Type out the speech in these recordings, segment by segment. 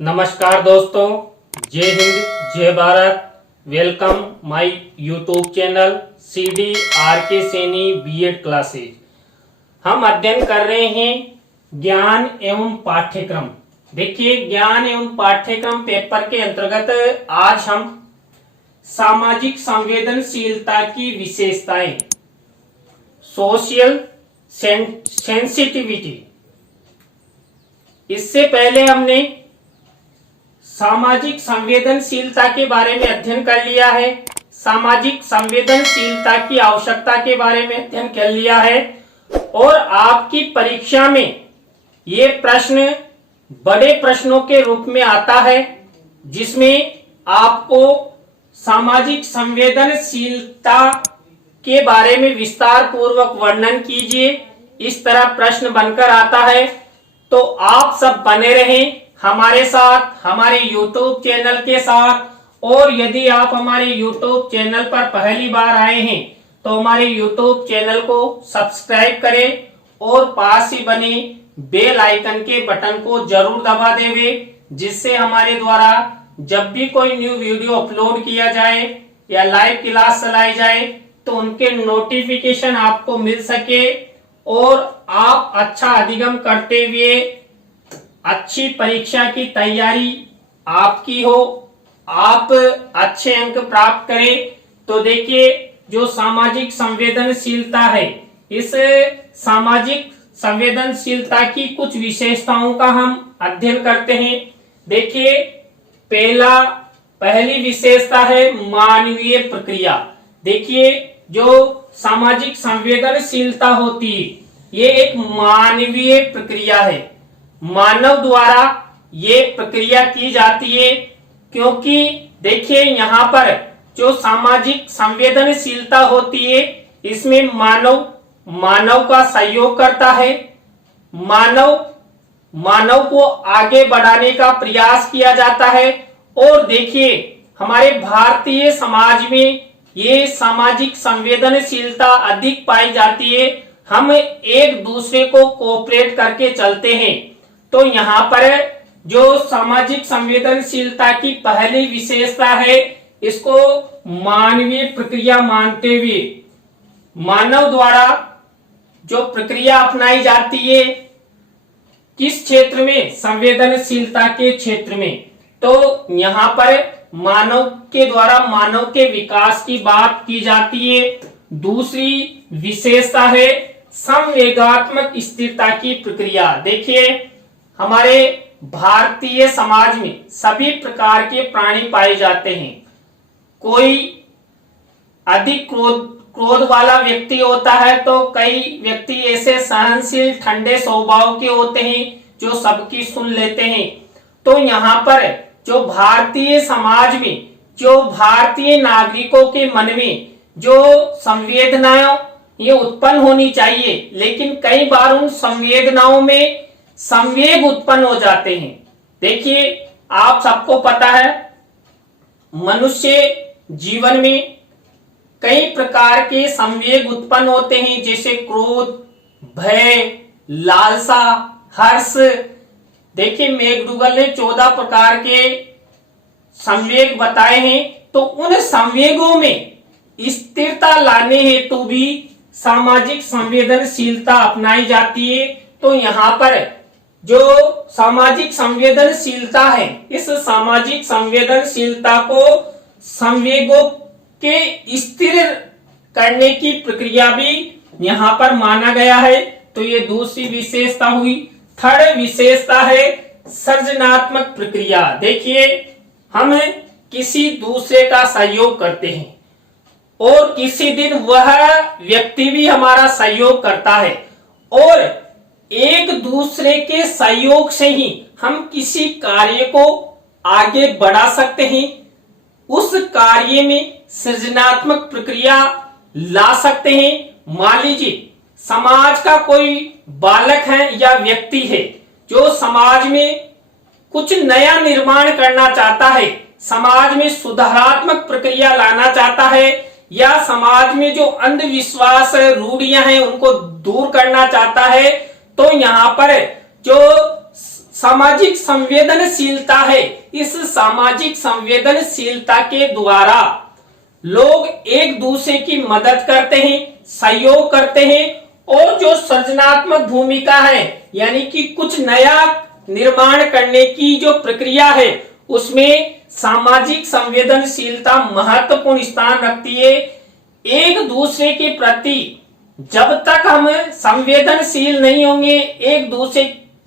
नमस्कार दोस्तों, जय हिंद, जय Bharat. Welcome my YouTube channel CD RK Saini B Ed classes. हम अध्ययन कर रहे हैं ज्ञान एवं पाठ्यक्रम। देखिए, ज्ञान एवं पाठ्यक्रम पेपर के अंतर्गत आज हम सामाजिक संवेदनशीलता की विशेषताएं, सोशल सेंसिटिविटी। इससे पहले हमने सामाजिक संवेदनशीलता के बारे में अध्ययन कर लिया है, सामाजिक संवेदनशीलता की आवश्यकता के बारे में अध्ययन कर लिया है। और आपकी परीक्षा में ये प्रश्न बड़े प्रश्नों के रूप में आता है, जिसमें आपको सामाजिक संवेदनशीलता के बारे में विस्तार पूर्वक वर्णन कीजिए, इस तरह प्रश्न बनकर आता है। तो आप सब बने रहें हमारे साथ, हमारे YouTube चैनल के साथ। और यदि आप हमारे YouTube चैनल पर पहली बार आए हैं तो हमारे YouTube चैनल को सब्सक्राइब करें और पास ही बने बेल आइकन के बटन को जरूर दबा देवे, जिससे हमारे द्वारा जब भी कोई न्यू वीडियो अपलोड किया जाए या लाइव क्लास चलाई जाए तो उनके नोटिफिकेशन आपको मिल सके और आप अच्छा अधिगम करते हुए अच्छी परीक्षा की तैयारी आपकी हो, आप अच्छे अंक प्राप्त करें। तो देखिए, जो सामाजिक संवेदनशीलता है, इस सामाजिक संवेदनशीलता की कुछ विशेषताओं का हम अध्ययन करते हैं। देखिए, पहली विशेषता है मानवीय प्रक्रिया। देखिए, जो सामाजिक संवेदनशीलता होती है, ये एक मानवीय प्रक्रिया है, मानव द्वारा ये प्रक्रिया की जाती है। क्योंकि देखिए, यहाँ पर जो सामाजिक संवेदनशीलता होती है, इसमें मानव का सहयोग करता है, मानव को आगे बढ़ाने का प्रयास किया जाता है। और देखिए, हमारे भारतीय समाज में ये सामाजिक संवेदनशीलता अधिक पाई जाती है। हम एक दूसरे को कोऑपरेट करके चलते हैं। तो यहाँ पर जो सामाजिक संवेदनशीलता की पहली विशेषता है, इसको मानवीय प्रक्रिया मानते हुए मानव द्वारा जो प्रक्रिया अपनाई जाती है, किस क्षेत्र में? संवेदनशीलता के क्षेत्र में। तो यहाँ पर मानव के द्वारा मानव के विकास की बात की जाती है। दूसरी विशेषता है संवेगात्मक स्थिरता की प्रक्रिया। देखिए, हमारे भारतीय समाज में सभी प्रकार के प्राणी पाए जाते हैं। कोई अधिक क्रोध वाला व्यक्ति होता है, तो कई व्यक्ति ऐसे सहनशील ठंडे स्वभाव के होते हैं जो सबकी सुन लेते हैं। तो यहाँ पर जो भारतीय समाज में, जो भारतीय नागरिकों के मन में जो संवेदनाएं ये उत्पन्न होनी चाहिए, लेकिन कई बार उन संवेदनाओं में संवेग उत्पन्न हो जाते हैं। देखिए, आप सबको पता है, मनुष्य जीवन में कई प्रकार के संवेग उत्पन्न होते हैं, जैसे क्रोध, भय, लालसा, हर्ष। देखिए, मैकडूगल ने 14 प्रकार के संवेग बताए हैं। तो उन संवेगों में स्थिरता लाने हेतु भी सामाजिक संवेदनशीलता अपनाई जाती है। तो यहाँ पर जो सामाजिक संवेदनशीलता है, इस सामाजिक संवेदनशीलता को संवेगों के स्थिर करने की प्रक्रिया भी यहाँ पर माना गया है। तो ये दूसरी विशेषता हुई। थर्ड विशेषता है सृजनात्मक प्रक्रिया। देखिए, हम किसी दूसरे का सहयोग करते हैं और किसी दिन वह व्यक्ति भी हमारा सहयोग करता है, और एक दूसरे के सहयोग से ही हम किसी कार्य को आगे बढ़ा सकते हैं, उस कार्य में सृजनात्मक प्रक्रिया ला सकते हैं। मान लीजिए, समाज का कोई बालक है या व्यक्ति है जो समाज में कुछ नया निर्माण करना चाहता है, समाज में सुधारात्मक प्रक्रिया लाना चाहता है, या समाज में जो अंधविश्वास रूढ़ियां हैं उनको दूर करना चाहता है। तो यहाँ पर जो सामाजिक संवेदनशीलता है। इस सामाजिक संवेदनशीलता के द्वारा लोग एक दूसरे की मदद करते हैं, सहयोग करते हैं और जो सृजनात्मक भूमिका है यानी कि कुछ नया निर्माण करने की जो प्रक्रिया है उसमें सामाजिक संवेदनशीलता महत्वपूर्ण स्थान रखती है। एक दूसरे के प्रति जब तक हम संवेदनशील नहीं होंगे, एक दूसरे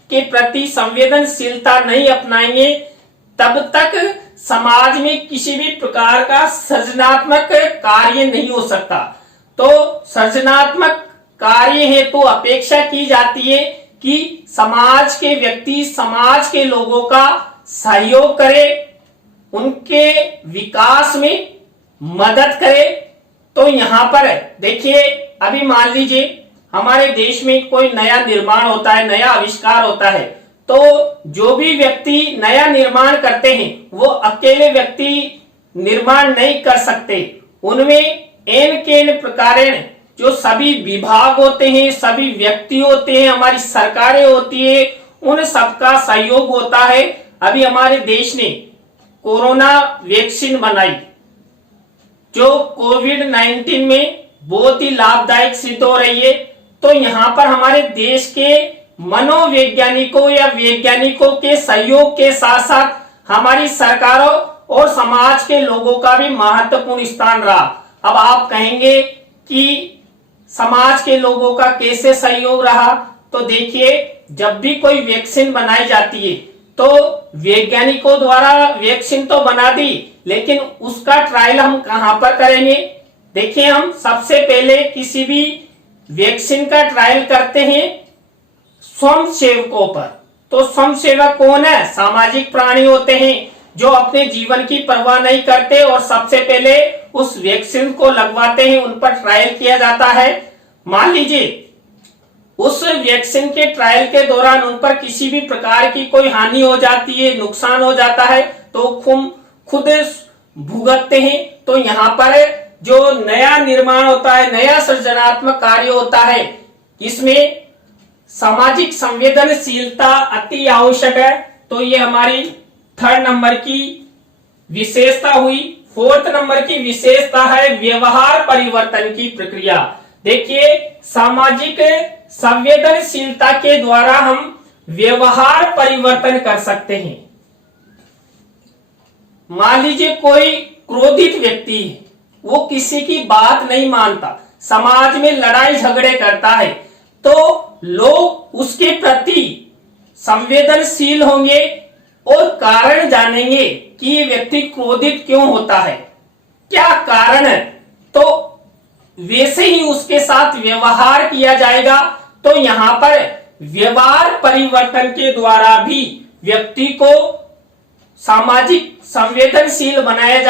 के प्रति संवेदनशीलता नहीं अपनाएंगे, तब तक समाज में किसी भी प्रकार का सृजनात्मक कार्य नहीं हो सकता। तो सृजनात्मक कार्य हेतु अपेक्षा की जाती है कि समाज के व्यक्ति समाज के लोगों का सहयोग करे, उनके विकास में मदद करे। तो यहाँ पर देखिए, अभी मान लीजिए हमारे देश में कोई नया निर्माण होता है, नया आविष्कार होता है, तो जो भी व्यक्ति नया निर्माण करते हैं वो अकेले व्यक्ति निर्माण नहीं कर सकते। उनमें एन केन प्रकारेण जो सभी विभाग होते हैं, सभी व्यक्ति होते हैं, हमारी सरकारें होती है, उन सबका सहयोग होता है। अभी हमारे देश ने कोरोना वैक्सीन बनाई जो कोविड-19 में बहुत ही लाभदायक सिद्ध हो रही है। तो यहाँ पर हमारे देश के मनोवैज्ञानिकों या वैज्ञानिकों के सहयोग के साथ साथ हमारी सरकारों और समाज के लोगों का भी महत्वपूर्ण स्थान रहा। अब आप कहेंगे कि समाज के लोगों का कैसे सहयोग रहा, तो देखिए, जब भी कोई वैक्सीन बनाई जाती है तो वैज्ञानिकों द्वारा वैक्सीन तो बना दी, लेकिन उसका ट्रायल हम कहां पर करेंगे? देखिए, हम सबसे पहले किसी भी वैक्सीन का ट्रायल करते हैं स्वयंसेवकों पर। तो स्वयंसेवक कौन है? सामाजिक प्राणी होते हैं जो अपने जीवन की परवाह नहीं करते और सबसे पहले उस वैक्सीन को लगवाते हैं, उन पर ट्रायल किया जाता है। मान लीजिए उस वैक्सीन के ट्रायल के दौरान उन पर किसी भी प्रकार की कोई हानि हो जाती है, नुकसान हो जाता है, तो खुद भुगतते हैं। तो यहाँ पर जो नया निर्माण होता है, नया सृजनात्मक कार्य होता है, इसमें सामाजिक संवेदनशीलता अति आवश्यक है। तो ये हमारी 3rd नंबर की विशेषता हुई। 4th नंबर की विशेषता है व्यवहार परिवर्तन की प्रक्रिया। देखिए, सामाजिक संवेदनशीलता के द्वारा हम व्यवहार परिवर्तन कर सकते हैं। मान लीजिए कोई क्रोधित व्यक्ति है, वो किसी की बात नहीं मानता, समाज में लड़ाई झगड़े करता है, तो लोग उसके प्रति संवेदनशील होंगे और कारण जानेंगे कि ये व्यक्ति क्रोधित क्यों होता है, क्या कारण है, तो वैसे ही उसके साथ व्यवहार किया जाएगा। तो यहाँ पर व्यवहार परिवर्तन के द्वारा भी व्यक्ति को सामाजिक संवेदनशील बनाया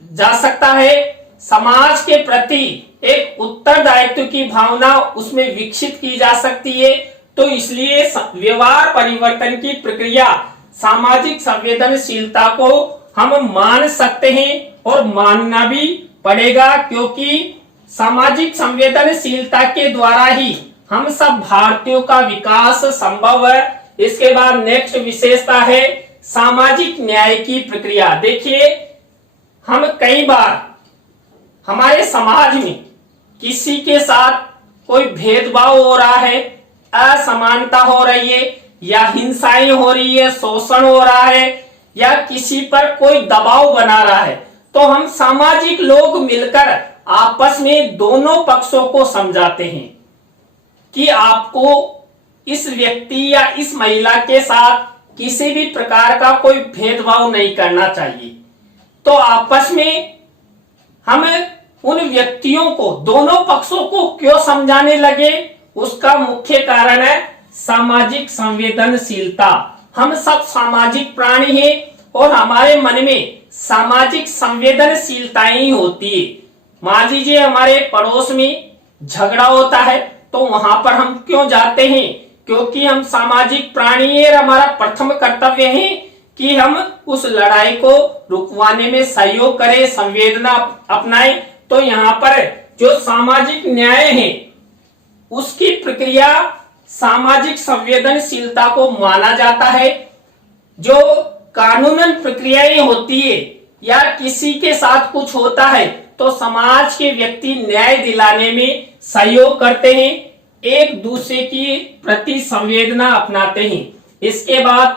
जा सकता है। समाज के प्रति एक उत्तरदायित्व की भावना उसमें विकसित की जा सकती है। तो इसलिए व्यवहार परिवर्तन की प्रक्रिया सामाजिक संवेदनशीलता को हम मान सकते हैं और मानना भी पड़ेगा, क्योंकि सामाजिक संवेदनशीलता के द्वारा ही हम सब भारतीयों का विकास संभव है। इसके बाद नेक्स्ट विशेषता है सामाजिक न्याय की प्रक्रिया। देखिए, हम कई बार हमारे समाज में किसी के साथ कोई भेदभाव हो रहा है, असमानता हो रही है, या हिंसाएं हो रही है, शोषण हो रहा है, या किसी पर कोई दबाव बना रहा है, तो हम सामाजिक लोग मिलकर आपस में दोनों पक्षों को समझाते हैं कि आपको इस व्यक्ति या इस महिला के साथ किसी भी प्रकार का कोई भेदभाव नहीं करना चाहिए। तो आपस में हम उन व्यक्तियों को, दोनों पक्षों को क्यों समझाने लगे, उसका मुख्य कारण है सामाजिक संवेदनशीलता। हम सब सामाजिक प्राणी हैं और हमारे मन में सामाजिक संवेदनशीलता ही होती है। मान लीजिए हमारे पड़ोस में झगड़ा होता है, तो वहां पर हम क्यों जाते हैं? क्योंकि हम सामाजिक प्राणी हैं और हमारा प्रथम कर्तव्य है कि हम उस लड़ाई को रुकवाने में सहयोग करें, संवेदना अपनाएं। तो यहाँ पर जो सामाजिक न्याय है उसकी प्रक्रिया सामाजिक संवेदनशीलता को माना जाता है। जो कानूनन प्रक्रियाएं होती है या किसी के साथ कुछ होता है तो समाज के व्यक्ति न्याय दिलाने में सहयोग करते हैं, एक दूसरे की प्रति संवेदना अपनाते हैं। इसके बाद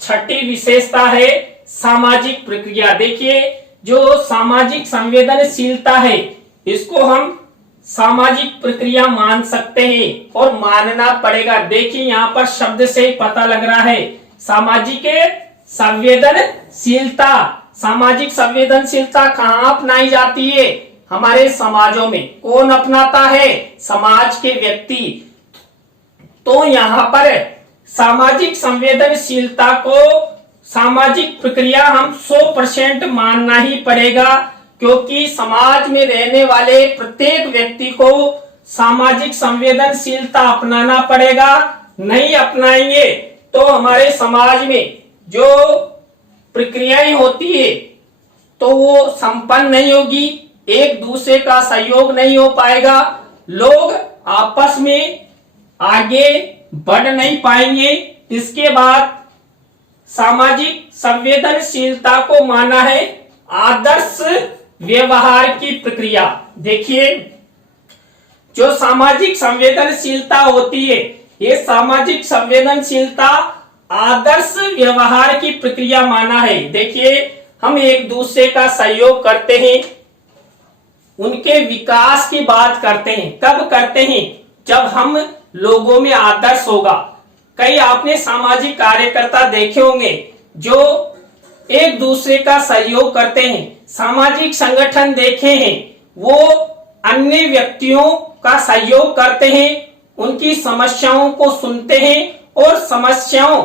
छठी विशेषता है सामाजिक प्रक्रिया। देखिए, जो सामाजिक संवेदनशीलता है इसको हम सामाजिक प्रक्रिया मान सकते हैं और मानना पड़ेगा। देखिए, यहाँ पर शब्द से पता लग रहा है सामाजिक संवेदनशीलता। सामाजिक संवेदनशीलता कहाँ अपनाई जाती है? हमारे समाजों में। कौन अपनाता है? समाज के व्यक्ति। तो यहाँ पर सामाजिक संवेदनशीलता को सामाजिक प्रक्रिया हम 100% मानना ही पड़ेगा, क्योंकि समाज में रहने वाले प्रत्येक व्यक्ति को सामाजिक संवेदनशीलता अपनाना पड़ेगा। नहीं अपनाएंगे तो हमारे समाज में जो प्रक्रियाएं होती है तो वो संपन्न नहीं होगी, एक दूसरे का सहयोग नहीं हो पाएगा, लोग आपस में आगे बढ़ नहीं पाएंगे। इसके बाद सामाजिक संवेदनशीलता को माना है आदर्श व्यवहार की प्रक्रिया। देखिए, जो सामाजिक संवेदनशीलता होती है ये सामाजिक संवेदनशीलता आदर्श व्यवहार की प्रक्रिया माना है। देखिए, हम एक दूसरे का सहयोग करते हैं, उनके विकास की बात करते हैं। कब करते हैं? जब हम लोगों में आदर्श होगा। कई आपने सामाजिक कार्यकर्ता देखे होंगे जो एक दूसरे का सहयोग करते हैं। सामाजिक संगठन देखे हैं, वो अन्य व्यक्तियों का सहयोग करते हैं, उनकी समस्याओं को सुनते हैं और समस्याओं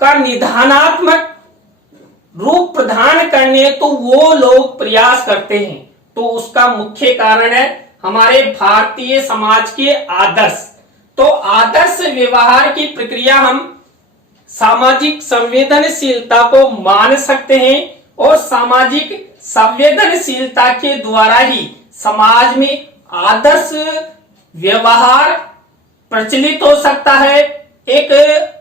का निदानात्मक रूप प्रदान करने तो वो लोग प्रयास करते हैं। तो उसका मुख्य कारण है हमारे भारतीय समाज के आदर्श। तो आदर्श व्यवहार की प्रक्रिया हम सामाजिक संवेदनशीलता को मान सकते हैं और सामाजिक संवेदनशीलता के द्वारा ही समाज में आदर्श व्यवहार प्रचलित हो सकता है। एक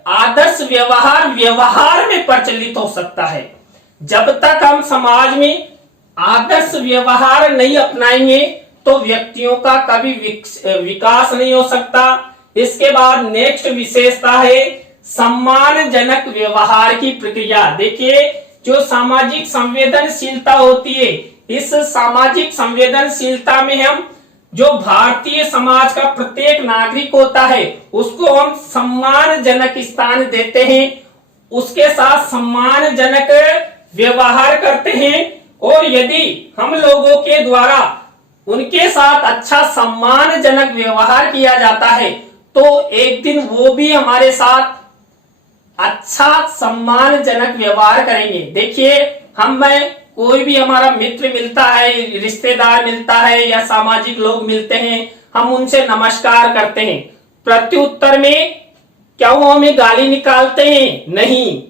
आदर्श व्यवहार में प्रचलित हो सकता है। जब तक हम समाज में आदर्श व्यवहार नहीं अपनाएंगे तो व्यक्तियों का कभी विकास नहीं हो सकता। इसके बाद नेक्स्ट विशेषता है सम्मानजनक व्यवहार की प्रक्रिया। देखिए, जो सामाजिक संवेदनशीलता होती है, इस सामाजिक संवेदनशीलता में हम जो भारतीय समाज का प्रत्येक नागरिक होता है उसको हम सम्मानजनक स्थान देते हैं, उसके साथ सम्मानजनक व्यवहार करते हैं। और यदि हम लोगों के द्वारा उनके साथ अच्छा सम्मानजनक व्यवहार किया जाता है तो एक दिन वो भी हमारे साथ अच्छा सम्मानजनक व्यवहार करेंगे। देखिए, हमें कोई भी हमारा मित्र मिलता है, रिश्तेदार मिलता है या सामाजिक लोग मिलते हैं, हम उनसे नमस्कार करते हैं। प्रत्युत्तर में क्या वो हमें गाली निकालते हैं? नहीं,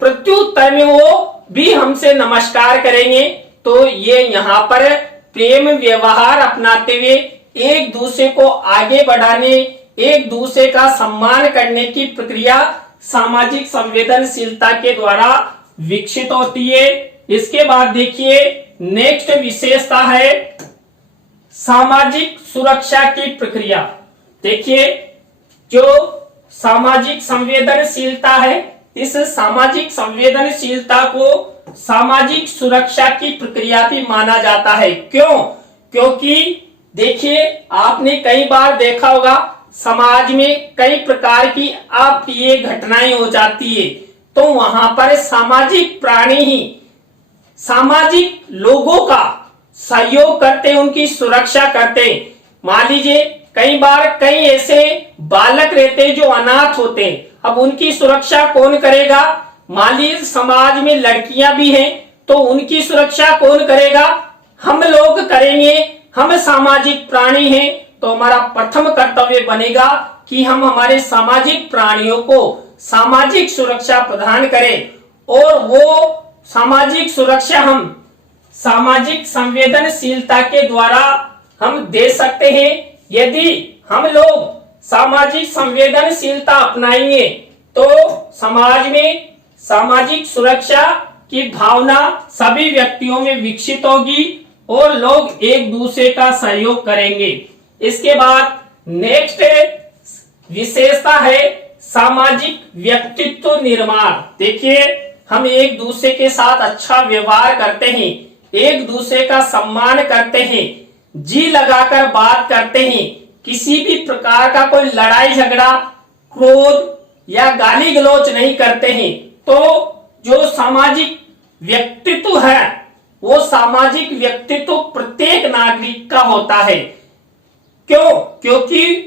प्रत्युत्तर में वो भी हमसे नमस्कार करेंगे। तो ये यहाँ पर प्रेम व्यवहार अपनाते हुए एक दूसरे को आगे बढ़ाने, एक दूसरे का सम्मान करने की प्रक्रिया सामाजिक संवेदनशीलता के द्वारा विकसित होती है। इसके बाद देखिए, नेक्स्ट विशेषता है सामाजिक सुरक्षा की प्रक्रिया। देखिए, जो सामाजिक संवेदनशीलता है, इस सामाजिक संवेदनशीलता को सामाजिक सुरक्षा की प्रक्रिया भी माना जाता है। क्यों? क्योंकि देखिए, आपने कई बार देखा होगा समाज में कई प्रकार की अप्रिय घटनाएं हो जाती है, तो वहां पर सामाजिक प्राणी ही सामाजिक लोगों का सहयोग करते, उनकी सुरक्षा करते। मान लीजिए, कई बार कई ऐसे बालक रहते जो अनाथ होते, अब उनकी सुरक्षा कौन करेगा? मान लीजिए समाज में लड़कियां भी हैं तो उनकी सुरक्षा कौन करेगा? हम लोग करेंगे। हम सामाजिक प्राणी हैं तो हमारा प्रथम कर्तव्य बनेगा कि हम हमारे सामाजिक प्राणियों को सामाजिक सुरक्षा प्रदान करें। और वो सामाजिक सुरक्षा हम सामाजिक संवेदनशीलता के द्वारा हम दे सकते हैं। यदि हम लोग सामाजिक संवेदनशीलता अपनाएंगे तो समाज में सामाजिक सुरक्षा की भावना सभी व्यक्तियों में विकसित होगी और लोग एक दूसरे का सहयोग करेंगे। इसके बाद नेक्स्ट विशेषता है सामाजिक व्यक्तित्व निर्माण। देखिए, हम एक दूसरे के साथ अच्छा व्यवहार करते हैं, एक दूसरे का सम्मान करते हैं, जी लगाकर बात करते हैं, किसी भी प्रकार का कोई लड़ाई झगड़ा, क्रोध या गाली गलौज नहीं करते हैं। तो जो सामाजिक व्यक्तित्व है वो सामाजिक व्यक्तित्व प्रत्येक नागरिक का होता है। क्यों? क्योंकि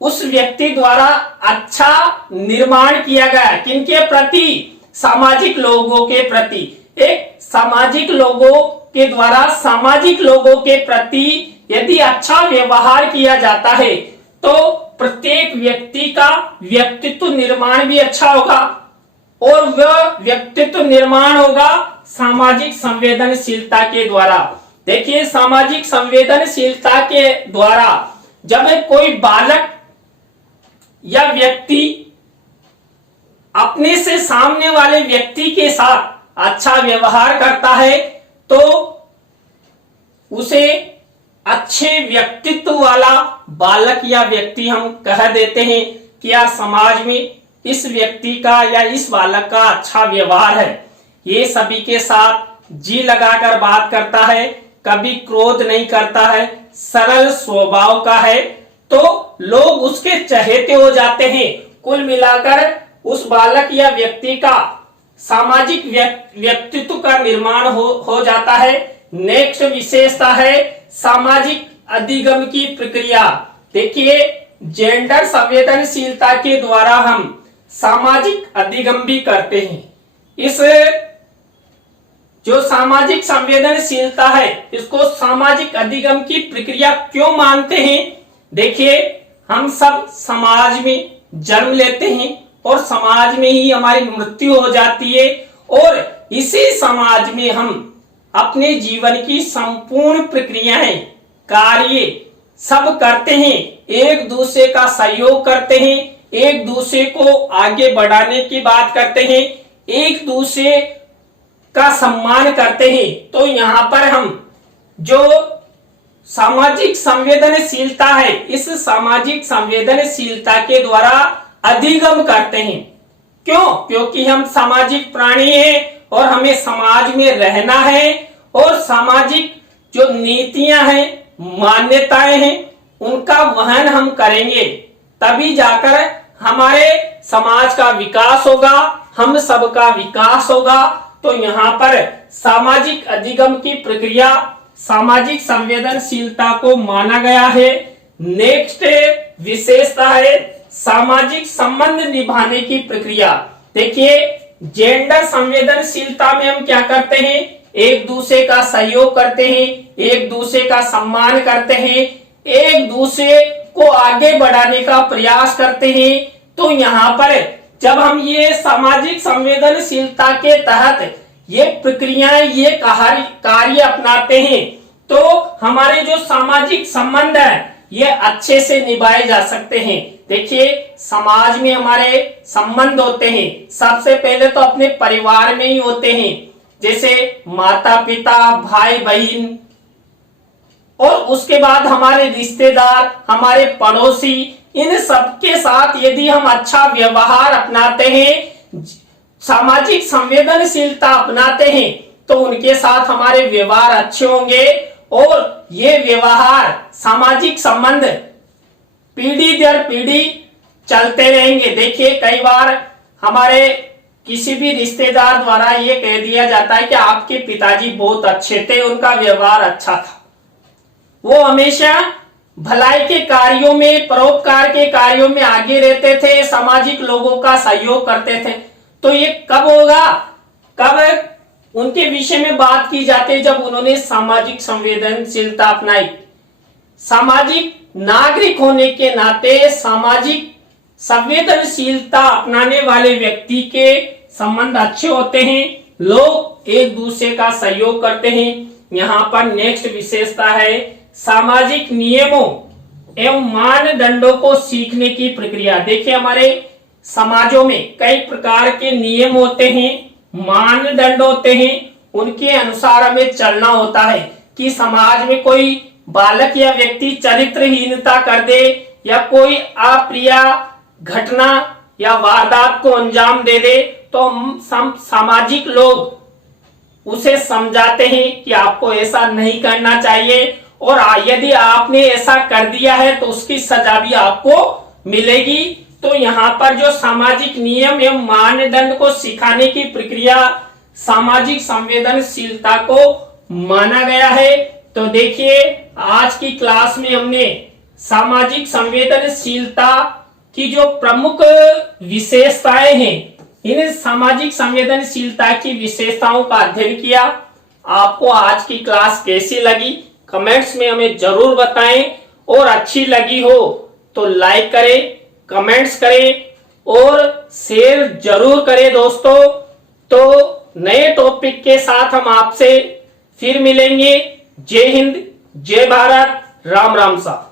उस व्यक्ति द्वारा अच्छा निर्माण किया गया। किनके प्रति? सामाजिक लोगों के प्रति। एक सामाजिक लोगों के द्वारा सामाजिक लोगों के प्रति यदि अच्छा व्यवहार किया जाता है तो प्रत्येक व्यक्ति का व्यक्तित्व निर्माण भी अच्छा होगा और वह व्यक्तित्व निर्माण होगा सामाजिक संवेदनशीलता के द्वारा। देखिए, सामाजिक संवेदनशीलता के द्वारा जब कोई बालक या व्यक्ति अपने से सामने वाले व्यक्ति के साथ अच्छा व्यवहार करता है तो उसे अच्छे व्यक्तित्व वाला बालक या व्यक्ति हम कह देते हैं कि यार समाज में इस व्यक्ति का या इस बालक का अच्छा व्यवहार है, ये सभी के साथ जी लगाकर बात करता है, कभी क्रोध नहीं करता है, सरल स्वभाव का है, तो लोग उसके चहेते हो जाते हैं। कुल मिलाकर उस बालक या व्यक्ति का सामाजिक व्यक्तित्व का निर्माण हो जाता है। नेक्स्ट विशेषता है सामाजिक अधिगम की प्रक्रिया। देखिए, जेंडर संवेदनशीलता के द्वारा हम सामाजिक अधिगम भी करते हैं। इस जो सामाजिक संवेदनशीलता है इसको सामाजिक अधिगम की प्रक्रिया क्यों मानते हैं? देखिए, हम सब समाज में जन्म लेते हैं और समाज में ही हमारी मृत्यु हो जाती है और इसी समाज में हम अपने जीवन की संपूर्ण प्रक्रियाएं, कार्य सब करते हैं, एक दूसरे का सहयोग करते हैं, एक दूसरे को आगे बढ़ाने की बात करते हैं, एक दूसरे का सम्मान करते हैं। तो यहाँ पर हम जो सामाजिक संवेदनशीलता है इस सामाजिक संवेदनशीलता के द्वारा अधिगम करते हैं। क्यों? क्योंकि हम सामाजिक प्राणी हैं और हमें समाज में रहना है और सामाजिक जो नीतियां हैं, मान्यताएं हैं, उनका वहन हम करेंगे, तभी जाकर हमारे समाज का विकास होगा, हम सबका विकास होगा। तो यहाँ पर सामाजिक अधिगम की प्रक्रिया सामाजिक संवेदनशीलता को माना गया है। नेक्स्ट विशेषता है सामाजिक संबंध निभाने की प्रक्रिया। देखिए, जेंडर संवेदनशीलता में हम क्या करते हैं? एक दूसरे का सहयोग करते हैं, एक दूसरे का सम्मान करते हैं, एक दूसरे को आगे बढ़ाने का प्रयास करते हैं। तो यहाँ पर जब हम ये सामाजिक संवेदनशीलता के तहत ये प्रक्रियाएं, ये कार्य अपनाते हैं तो हमारे जो सामाजिक संबंध है ये अच्छे से निभाए जा सकते हैं। देखिए, समाज में हमारे संबंध होते हैं, सबसे पहले तो अपने परिवार में ही होते हैं, जैसे माता पिता, भाई बहन, और उसके बाद हमारे रिश्तेदार, हमारे पड़ोसी, इन सबके साथ यदि हम अच्छा व्यवहार अपनाते हैं, सामाजिक संवेदनशीलता अपनाते हैं तो उनके साथ हमारे व्यवहार अच्छे होंगे और ये व्यवहार, सामाजिक संबंध पीढ़ी दर पीढ़ी चलते रहेंगे। देखिए, कई बार हमारे किसी भी रिश्तेदार द्वारा ये कह दिया जाता है कि आपके पिताजी बहुत अच्छे थे, उनका व्यवहार अच्छा था, वो हमेशा भलाई के कार्यों में, परोपकार के कार्यों में आगे रहते थे, सामाजिक लोगों का सहयोग करते थे। तो ये कब होगा? कब उनके विषय में बात की जाती है? जब उन्होंने सामाजिक संवेदनशीलता अपनाई। सामाजिक नागरिक होने के नाते सामाजिक संवेदनशीलता अपनाने वाले व्यक्ति के संबंध अच्छे होते हैं, लोग एक दूसरे का सहयोग करते हैं। यहाँ पर नेक्स्ट विशेषता है सामाजिक नियमों एवं मानदंडों को सीखने की प्रक्रिया। देखिए हमारे समाजों में कई प्रकार के नियम होते हैं, मानदंड होते हैं, उनके अनुसार हमें चलना होता है कि समाज में कोई बालक या व्यक्ति चरित्रहीनता कर दे या कोई अप्रिय घटना या वारदात को अंजाम दे दे तो हम सामाजिक लोग उसे समझाते हैं कि आपको ऐसा नहीं करना चाहिए और यदि आपने ऐसा कर दिया है तो उसकी सजा भी आपको मिलेगी। तो यहाँ पर जो सामाजिक नियम एवं मानदंड को सिखाने की प्रक्रिया सामाजिक संवेदनशीलता को माना गया है। तो देखिए आज की क्लास में हमने सामाजिक संवेदनशीलता की जो प्रमुख विशेषताएं हैं, इन सामाजिक संवेदनशीलता की विशेषताओं का अध्ययन किया। आपको आज की क्लास कैसी लगी कमेंट्स में हमें जरूर बताएं और अच्छी लगी हो तो लाइक करें, कमेंट्स करें और शेयर जरूर करें दोस्तों। तो नए टॉपिक के साथ हम आपसे फिर मिलेंगे। जय हिंद, जय भारत, राम राम सा।